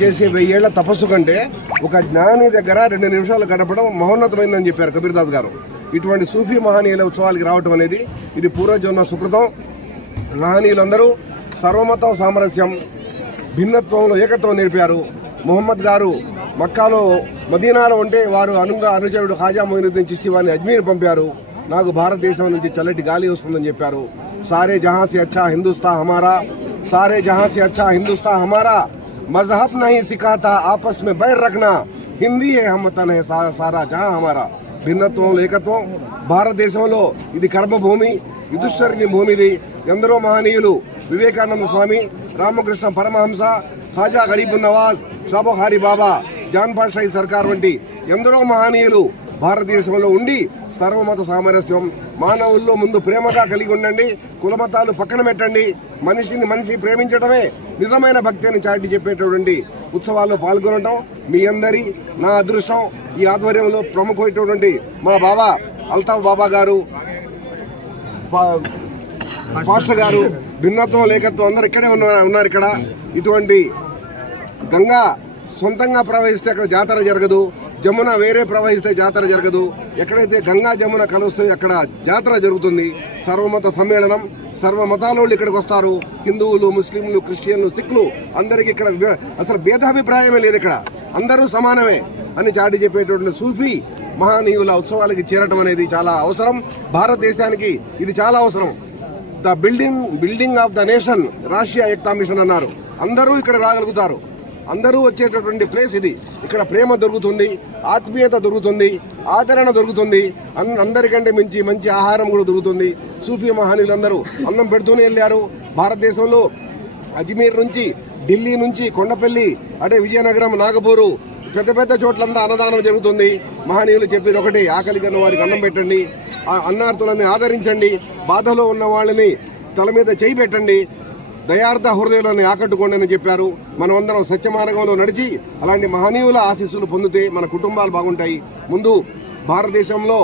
చేసే 1000 ఏళ్ల తపస్సు కంటే ఒక జ్ఞాని దగ్గర 2 నిమిషాలు గడపడం మహోన్నతమైందని చెప్పారు కబీర్దాస్ గారు. ఇటువంటి సూఫీ మహనీయుల ఉత్సవాలకి రావటం అనేది ఇది పూర్వజన్మ సుకృతం. మహనీయులందరూ సర్వమత సామరస్యం, భిన్నత్వంలో ఏకత్వం నేర్పారు. మొహమ్మద్ గారు మక్కాలో మదీనాలో ఉంటే వారు అనుచరుడు ఖాజా మొయినుద్దీన్ చిష్తి వారిని అజ్మీర్ పంపారు. నాకు భారతదేశం నుంచి చల్లటి గాలి వస్తుందని చెప్పారు. సారే జహాं से अच्छा हिंदुस्तान हमारा, सारे जहां से अच्छा हिंदुस्तान हमारा, मजहब नहीं सिखाता आपस में बैर रखना, हिंदी है हम वतन है सारा जहां हमारा. భిన్నత్వంలో ఏకత్వం. భారతదేశంలో ఇది కర్మభూమి, యుధిష్ఠిరుని భూమిది. ఎందరో మహనీయులు వివేకానంద స్వామి, రామకృష్ణ పరమహంస, ఖాజా గరీబున్ నవాజ్, షాబోహారి బాబా, జాన్ పాషాయి సర్కార్ వంటి ఎందరో మహనీయులు భారతదేశంలో ఉండి సర్వమత సామరస్యం, మానవుల్లో ముందు ప్రేమగా కలిగి ఉండండి, కులమతాలు పక్కన పెట్టండి, మనిషి ప్రేమించడమే నిజమైన భక్తి అని చాటి చెప్పేటటువంటి ఉత్సవాల్లో పాల్గొనడం మీ అందరి నా అదృష్టం. ఈ ఆధ్వర్యంలో ప్రముఖమైనటువంటి మా బాబా అల్తాఫ్ బాబా గారు, పాస్టర్ గారు, భిన్నత్వం లేఖత్వం అందరు ఇక్కడే ఉన్నారు. ఇక్కడ ఇటువంటి గంగా సొంతంగా ప్రవహిస్తే అక్కడ జాతర జరగదు, జమున వేరే ప్రవహిస్తే జాతర జరగదు. ఎక్కడైతే గంగా జమున కలుస్తాయో అక్కడ జాతర జరుగుతుంది. సర్వమత సమ్మేళనం, సర్వ మతాలోళ్ళు ఇక్కడికి వస్తారు. హిందువులు, ముస్లింలు, క్రిస్టియన్లు, సిఖ్లు అందరికీ ఇక్కడ అసలు భేదాభిప్రాయమే లేదు, ఇక్కడ అందరూ సమానమే అని చాటి చెప్పేటువంటి సూఫీ మహనీయుల ఉత్సవాలకి చేరటం అనేది చాలా అవసరం. భారతదేశానికి ఇది చాలా అవసరం. The building of the nation Rashtriya Ekta mission అన్నారు. అందరూ ఇక్కడ రాగలుగుతారు, అందరూ వచ్చేటటువంటి ప్లేస్ ఇది. ఇక్కడ ప్రేమ దొరుకుతుంది, ఆత్మీయత దొరుకుతుంది, ఆదరణ దొరుకుతుంది, అందరికంటే మంచి ఆహారం కూడా దొరుకుతుంది. సూఫీ మహనీయులందరూ అన్నం పెడుతూనే వెళ్ళారు. భారతదేశంలో అజ్మీర్ నుంచి, ఢిల్లీ నుంచి, కొండపల్లి, అంటే విజయనగరం, నాగపూరు పెద్ద చోట్లంతా అన్నదానం జరుగుతుంది. మహనీయులు చెప్పేది ఒకటి, ఆకలి కన్న వారికి అన్నం పెట్టండి, అన్నార్థులని ఆదరించండి, బాధలో ఉన్న వాళ్ళని తల మీద చేయి పెట్టండి, దయార్థ హృదయాలను ఆకట్టుకోండి అని చెప్పారు. మనమందరం సత్యమార్గంలో నడిచి అలాంటి మహనీయుల ఆశీస్సులు పొందితే మన కుటుంబాలు బాగుంటాయి. ముందు భారతదేశంలో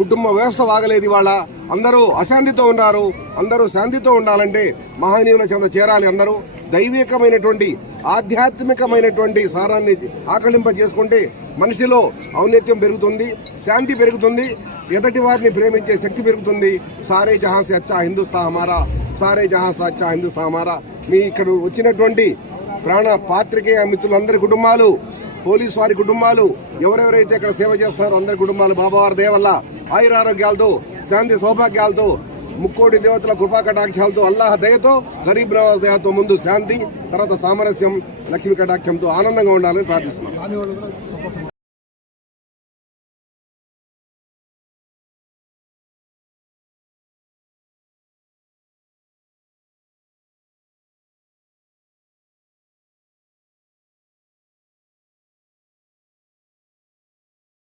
కుటుంబ వ్యవస్థ వాగలేదు, ఇవాళ అందరూ అశాంతితో ఉన్నారు. అందరూ శాంతితో ఉండాలంటే మహనీయుల చెంత చేరాలి. అందరూ దైవికమైనటువంటి, ఆధ్యాత్మికమైనటువంటి సారాన్ని ఆకలింప చేసుకుంటే మనిషిలో ఔన్నత్యం పెరుగుతుంది, శాంతి పెరుగుతుంది, ఎదటి వారిని ప్రేమించే శక్తి పెరుగుతుంది. సారే జహాं से अच्छा हिंदुस्तान हमारा, సారే జహాं से अच्छा हिंदुस्तान हमारा. మీ ఇక్కడ వచ్చినటువంటి ప్రాణ పాత్రికేయ మిత్రులందరి కుటుంబాలు, పోలీసు వారి కుటుంబాలు, ఎవరెవరైతే ఇక్కడ సేవ చేస్తున్నారో అందరి కుటుంబాలు బాబావారి దయ వల్ల ఆయురారోగ్యాలతో, శాంతి సౌభాగ్యాలతో, ముక్కోడి దేవతల కృపా కటాక్షాలతో, అల్లాహ్ దయతో, గరీబ్ నవాజ్ దయతో ముందు శాంతి, తర్వాత సామరస్యం, లక్ష్మీ కటాక్షంతో ఆనందంగా ఉండాలని ప్రార్థిస్తున్నాం.